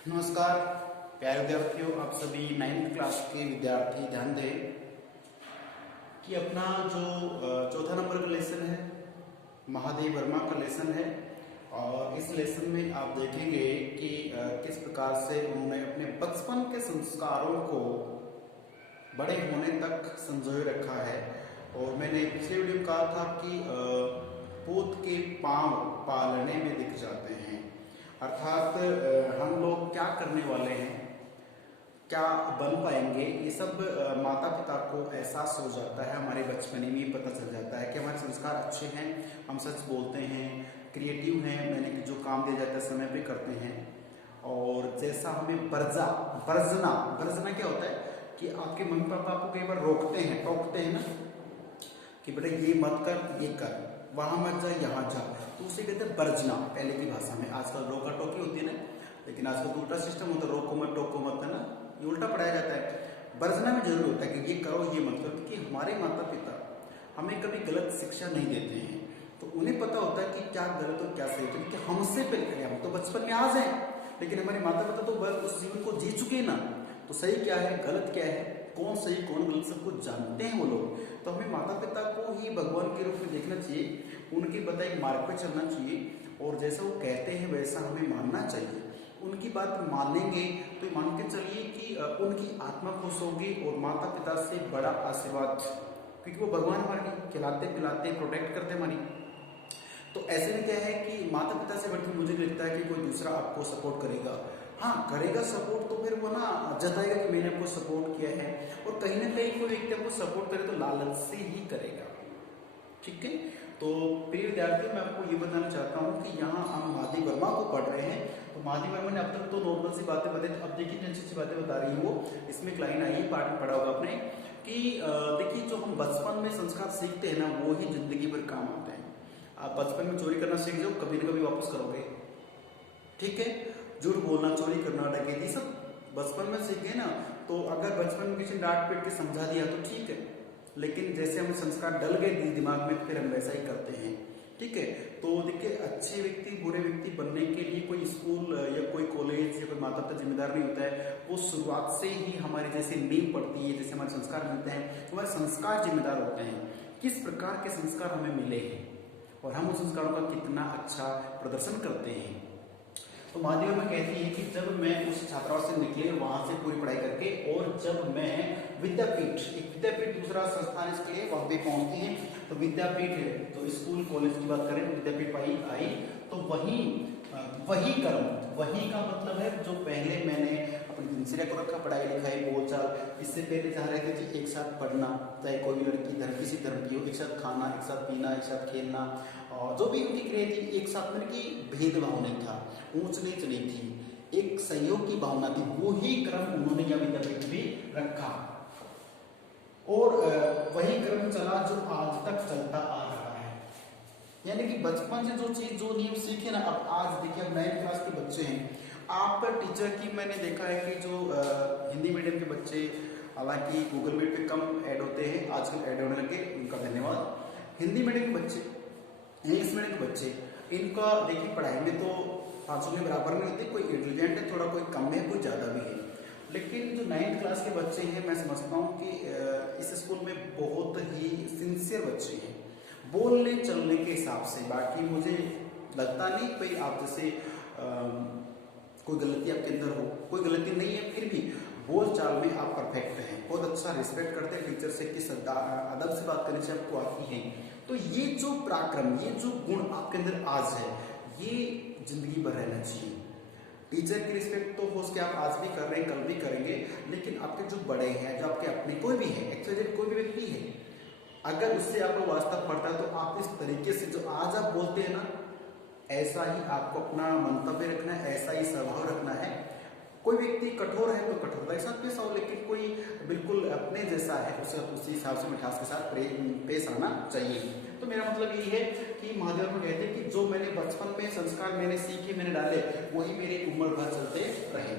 नमस्कार प्यारे विद्यार्थियों, आप सभी 9th क्लास के विद्यार्थी ध्यान दें कि अपना जो चौथा नंबर का लेसन है, महादेव वर्मा का लेसन है। और इस लेसन में आप देखेंगे कि किस प्रकार से उन्होंने अपने बचपन के संस्कारों को बड़े होने तक संजोए रखा है। और मैंने पिछले वीडियो में कहा था कि पूत के पांव पालने में दिख जाते हैं, अर्थात हम लोग क्या करने वाले हैं, क्या बन पाएंगे, ये सब माता पिता को एहसास हो जाता है। हमारे बचपन में ही पता चल जाता है कि हमारे संस्कार अच्छे हैं, हम सच बोलते हैं, क्रिएटिव हैं, मैंने कि जो काम दिया जाता है समय पे करते हैं। और जैसा हमें बरजना क्या होता है कि आपके मम्मी पापा आपको कई बार रोकते हैं, टोकते हैं ना कि बेटा ये मत कर, ये कर, वहां मत जा, यहाँ जा, तो उसे कहते हैं बरजना पहले की भाषा में। आजकल रोका टोकी होती है ना, लेकिन आजकल तो उल्टा सिस्टम होता है, रोको मत टोको मत, है ना, ये उल्टा पढ़ाया जाता है। बरजना में जरूर होता है कि ये करो ये मत करो, क्योंकि हमारे माता पिता हमें कभी गलत शिक्षा नहीं देते हैं, तो उन्हें पता होता है कि क्या गलत और क्या सही है। क्योंकि हमसे पहले, हम तो बचपन में आज हैं, लेकिन हमारे माता पिता तो उस जीवन को जी चुके ना, तो सही क्या है गलत क्या है, कौन सही कौन गलत सब कुछ जानते हैं वो लोग। तो हमें माता पिता को ही भगवान के रूप में देखना चाहिए, उनके बताए मार्ग पर चलना चाहिए, और जैसा वो कहते हैं वैसा हमें मानना चाहिए। उनकी बात मानेंगे तो मान के चलिए कि उनकी आत्मा खुश होगी और माता पिता से बड़ा आशीर्वाद, क्योंकि वो भगवान हमारे खिलाते पिलाते प्रोटेक्ट करते हमारी। तो ऐसे में क्या है कि माता पिता से बढ़कर मुझे लगता है कि कोई दूसरा आपको सपोर्ट करेगा। हाँ करेगा सपोर्ट, तो फिर वो ना जताएगा कि मैंने आपको सपोर्ट किया है, और कहीं ना कहीं कोई व्यक्ति आपको सपोर्ट करे तो लालच से ही करेगा। ठीक है, तो प्रिय विद्यार्थियों, मैं आपको ये बताना चाहता हूँ कि यहाँ हम महादेव वर्मा को पढ़ रहे हैं। तो महादेव वर्मा ने अब तक तो नॉर्मल सी बातें बताई, अब देखिए टेंशन सी बातें बता रही है वो। इसमें एक लाइन आई है, पाठ में पढ़ा होगा आपने कि देखिए जो हम बचपन में संस्कार सीखते हैं ना, वो ही जिंदगी भर काम आते हैं। आप बचपन में चोरी करना सीख जाओ, कभी ना कभी वापस करोगे। ठीक है, झूठ बोलना, चोरी करना, डकैती, सब बचपन में सीख गए ना। तो अगर बचपन में किसी डांट पीट के समझा दिया तो ठीक है, लेकिन जैसे हमें संस्कार डल गए दिमाग में, फिर हम वैसा ही करते हैं। ठीक है, तो देखिए अच्छे व्यक्ति बुरे व्यक्ति बनने के लिए कोई स्कूल या कोई कॉलेज या कोई माता पिता जिम्मेदार नहीं होता है। वो शुरुआत से ही हमारी जैसे नींव पड़ती है, जैसे हमारे संस्कार मिलते हैं, हमारे संस्कार जिम्मेदार होते हैं किस प्रकार के संस्कार हमें मिले हैं और हम उन संस्कारों का कितना अच्छा प्रदर्शन करते हैं। तो महादेव में कहती है कि जब मैं उस छात्रावास से निकले वहां से पूरी पढ़ाई करके, और जब मैं विद्यापीठ, एक विद्यापीठ दूसरा संस्थान इसके लिए वहां पे पहुंचती है, तो विद्यापीठ है तो स्कूल कॉलेज की बात करें तो विद्यापीठ आई, तो वही कर्म, वही का मतलब है जो पहले मैंने अपनी दिनचर्या को रखा, पढ़ाई लिखाई बोलचाल, इससे पहले जहाँ रहते थे एक साथ पढ़ना, चाहे कोई भी लड़की धर्म किसी धर्म की हो, एक साथ खाना, एक साथ पीना, एक साथ खेलना, और जो भी उनकी क्रिया थी एक साथ में, कि भेदभाव नहीं था, ऊंच नीच नहीं थी, एक सहयोग की भावना थी। वो ही क्रम उन्होंने यहाँ विद्यापीठ भी रखा, और वही क्रम चला जो आज तक चलता आ रहा है। यानी कि बचपन से जो चीज जो नियम सीखे ना, अब आज देखिए अब 9th क्लास के बच्चे हैं, आप टीचर की मैंने देखा है कि जो हिंदी मीडियम के बच्चे, हालांकि गूगल मीट पे कम ऐड होते हैं, आजकल ऐड होने लगे, उनका धन्यवाद। हिंदी मीडियम के बच्चे, इंग्लिश मीडियम के बच्चे, इनका देखिए पढ़ाई में तो 500 के बराबर नहीं होते, कोई इंटेलिजेंट है थोड़ा, कोई कम है, कोई ज्यादा भी है। लेकिन जो 9th क्लास के बच्चे हैं, मैं समझता हूँ कि इस स्कूल में बहुत ही सिंसियर बच्चे हैं बोलने चलने के हिसाब से। बाकी मुझे लगता नहीं कोई आप जैसे कोई गलती आपके अंदर हो, कोई गलती नहीं है, फिर भी बोल चाल में आप परफेक्ट हैं, बहुत अच्छा रिस्पेक्ट करते हैं टीचर से, किस अदब से बात करने से आपको आती है। तो ये जो पराक्रम, ये जो गुण आपके अंदर आज है, ये जिंदगी भर रहना चाहिए। टीचर की रिस्पेक्ट तो हो सके आप आज भी कर रहे हैं, कल भी करेंगे, लेकिन आपके जो बड़े हैं, जो आपके अपने कोई भी है, एक्चुअली कोई भी व्यक्ति है, अगर उससे आपको वास्तव पड़ता है तो आप इस तरीके से जो आज आप बोलते हैं ना, ऐसा ही आपको अपना मंतव्य रखना है, ऐसा ही स्वभाव रखना है। कोई व्यक्ति कठोर है तो कठोरता के साथ पेश आओ, लेकिन कोई बिल्कुल अपने जैसा है उसे उसी हिसाब से मिठास के साथ पेश आना चाहिए। तो मेरा मतलब यही है कि महादेव को कहते हैं कि जो मैंने बचपन में संस्कार मैंने सीखे, मैंने डाले, वही मेरी उम्र भर चलते रहे।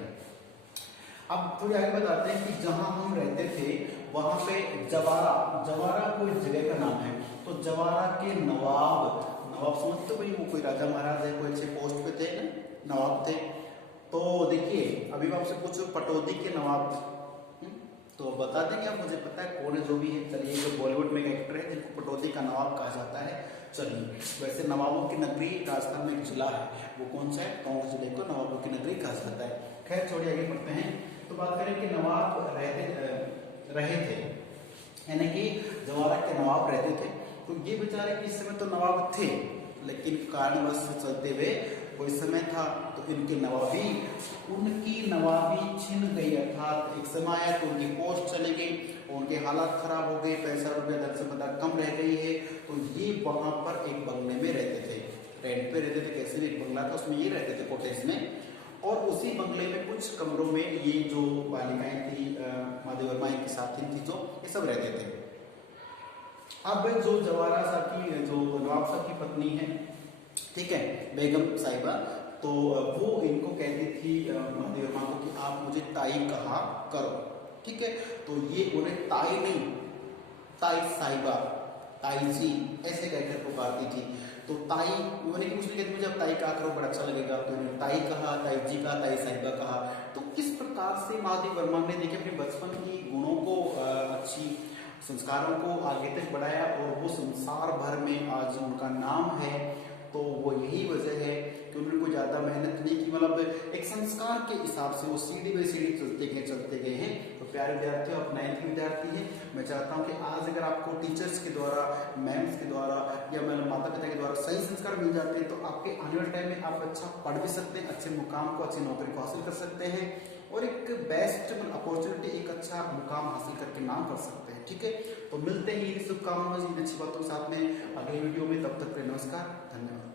अब थोड़ी आगे बताते हैं कि जहां हम रहते थे वहां पे जवारा कोई जगह का नाम है। तो जवारा के नवाब समझते, कोई वो कोई राजा महाराज है, कोई अच्छे पोस्ट पे थे ना, नवाब थे, तो देखिए अभी मैं आपसे पूछूं पटौदी के नवाब, तो बता देंगे आप, मुझे पता है कौन है जो भी है। चलिए जो बॉलीवुड में एक एक्टर है जिनको पटौदी का नवाब कहा जाता है। चलिए वैसे नवाबों की नगरी राजस्थान में एक जिला है, वो कौन सा है? टोंक जिले को नवाबों की नगरी कहा जाता है। खैर छोड़िए आगे बढ़ते हैं। तो बात करें कि नवाब रहे थे, यानी कि जवारा के नवाब रहते थे। तो ये बेचारे इस समय तो नवाब थे, लेकिन कारणवश चलते हुए कोई समय था तो उनकी नवाबी छिन गई, अर्थात एक समय आया तो उनकी पोस्ट चली गई, उनके हालात खराब हो गए, पैसा रुपया धन संपदा कम रह गई है। तो ये वहां पर एक बंगले में रहते थे, रेंट पे रहते थे, कैसे भी एक बंगला था उसमें ये रहते थे कॉटेज में। और उसी बंगले में कुछ कमरों में ये जो बालिकाएं थी, महादेव वर्मा की साथी थी, जो ये सब रहते थे। अब जो जवाहरा साहब की, जो नवाब साहब की पत्नी है, ठीक है, बेगम साहिबा, तो वो इनको कहती थी महादेव वर्मा को कि आप मुझे ताई कहा करो, ठीक है। तो ये उन्हें ताई नहीं, ताई साहिबा, ताई जी ऐसे कहकर पुकारती थी। तो ताई उन्होंने उसने कहती मुझे अब ताई कहा करो, बड़ा अच्छा लगेगा, तो उन्होंने ताई कहा, ताई जी कहा, ताई साहिबा कहा। तो किस प्रकार से महादेव वर्मा ने देखिए अपने बचपन की गुणों को, अच्छी संस्कारों को आगे तक बढ़ाया, और वो संसार भर में आज उनका नाम है। तो वो यही वजह है कि उन्होंने कोई ज्यादा मेहनत नहीं की, मतलब एक संस्कार के हिसाब से वो सीढ़ी बाई सीढ़ी चलते गए हैं। तो प्यारे विद्यार्थियों, आप 9th के विद्यार्थी हैं, मैं चाहता हूं कि आज अगर आपको टीचर्स के द्वारा, मैम्स के द्वारा या मतलब माता पिता के द्वारा सही संस्कार मिल जाते हैं, तो आपके आने वाले टाइम में आप अच्छा पढ़ भी सकते हैं, अच्छे मुकाम को, अच्छी नौकरी को हासिल कर सकते हैं, और एक बेस्ट अपॉर्चुनिटी, एक अच्छा मुकाम हासिल करके नाम कर सकते हैं, ठीक है। तो मिलते हैं शुभकामनाओं, इन अच्छी बातों के साथ में अगले वीडियो में। तब तक के लिए नमस्कार, धन्यवाद।